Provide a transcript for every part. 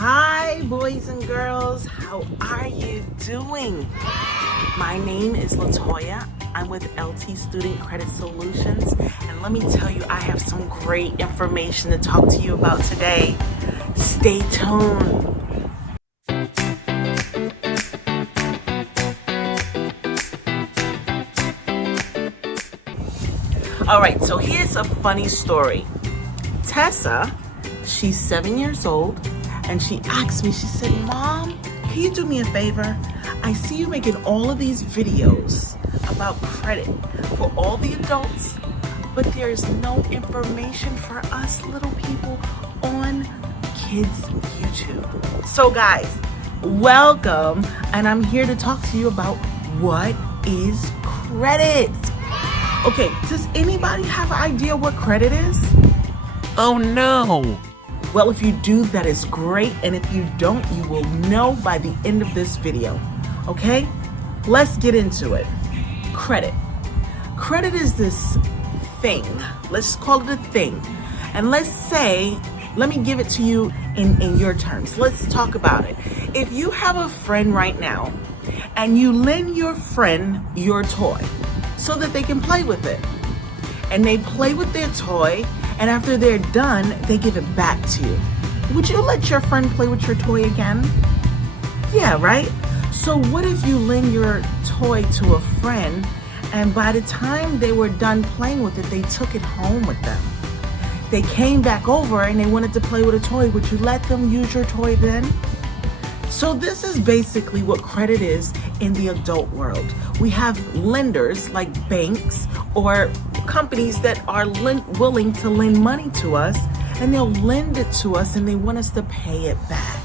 Hi, boys and girls. How are you doing? My name is LaToyia. I'm with LT Student Credit Solutions, and let me tell you, I have some great information to talk to you about today. Stay tuned. All right, so here's a funny story. Tessa, she's 7 years old, and she asked me, she said, Mom, can you do me a favor? I see you making all of these videos about credit for all the adults, but there's no information for us little people on kids' YouTube. So guys, welcome, and I'm here to talk to you about what is credit. Okay, does anybody have an idea what credit is? Oh no! Well, if you do, that is great, and if you don't, you will know by the end of this video. Okay? Let's get into it. Credit. Credit is this thing. Let's call it a thing. And let's say, let me give it to you in your terms. Let's talk about it. If you have a friend right now, and you lend your friend your toy so that they can play with it, and they play with their toy, and after they're done, they give it back to you. Would you let your friend play with your toy again? Yeah, right? So what if you lend your toy to a friend, and by the time they were done playing with it, they took it home with them? They came back over and they wanted to play with a toy. Would you let them use your toy then? So this is basically what credit is in the adult world. We have lenders like banks or companies that are willing to lend money to us, and they'll lend it to us and they want us to pay it back.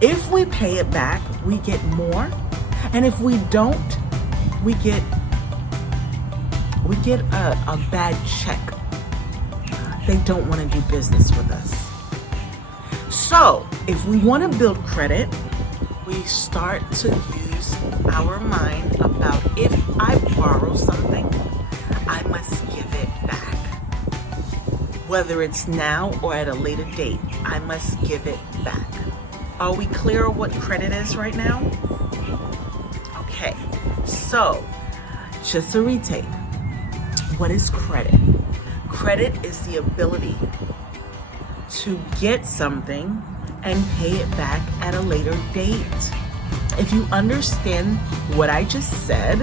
If we pay it back, we get more, and if we don't, we get a bad check. They don't want to do business with us. So if we want to build credit, we start to use our mind about, if I borrow something, I must give it back. Whether it's now or at a later date, I must give it back. Are we clear on what credit is right now? Okay, so just to retake, what is credit? Credit is the ability to get something and pay it back at a later date. If you understand what I just said,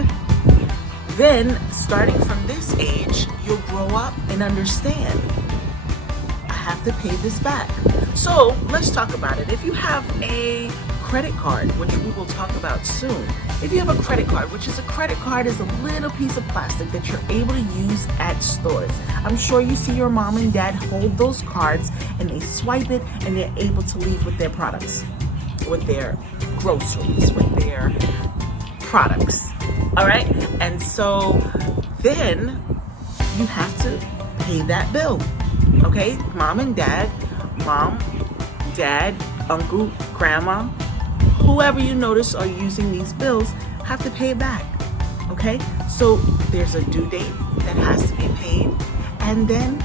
then starting from this age, you'll grow up and understand, I have to pay this back. So let's talk about it. If you have a credit card, which we will talk about soon, if you have a credit card, which is a little piece of plastic that you're able to use at stores. I'm sure you see your mom and dad hold those cards and they swipe it and they're able to leave with their products, with their groceries, with their products. All right? And so then you have to pay that bill. Okay? Mom, dad, uncle, grandma, whoever you notice are using these bills have to pay it back. Okay? So there's a due date that has to be paid, and then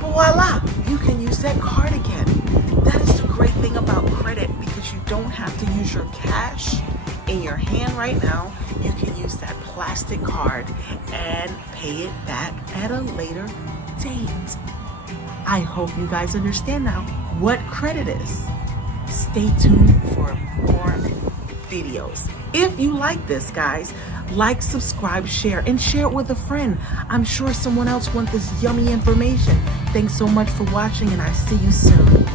voila, you can use that card again. That is the great thing about credit, because you don't have to use your cash in your hand right now. You can use that plastic card and pay it back at a later date. I hope you guys understand now what credit is. Stay tuned for more videos. If you like this, guys, like, subscribe, share, and share it with a friend. I'm sure someone else wants this yummy information. Thanks so much for watching, and I see you soon.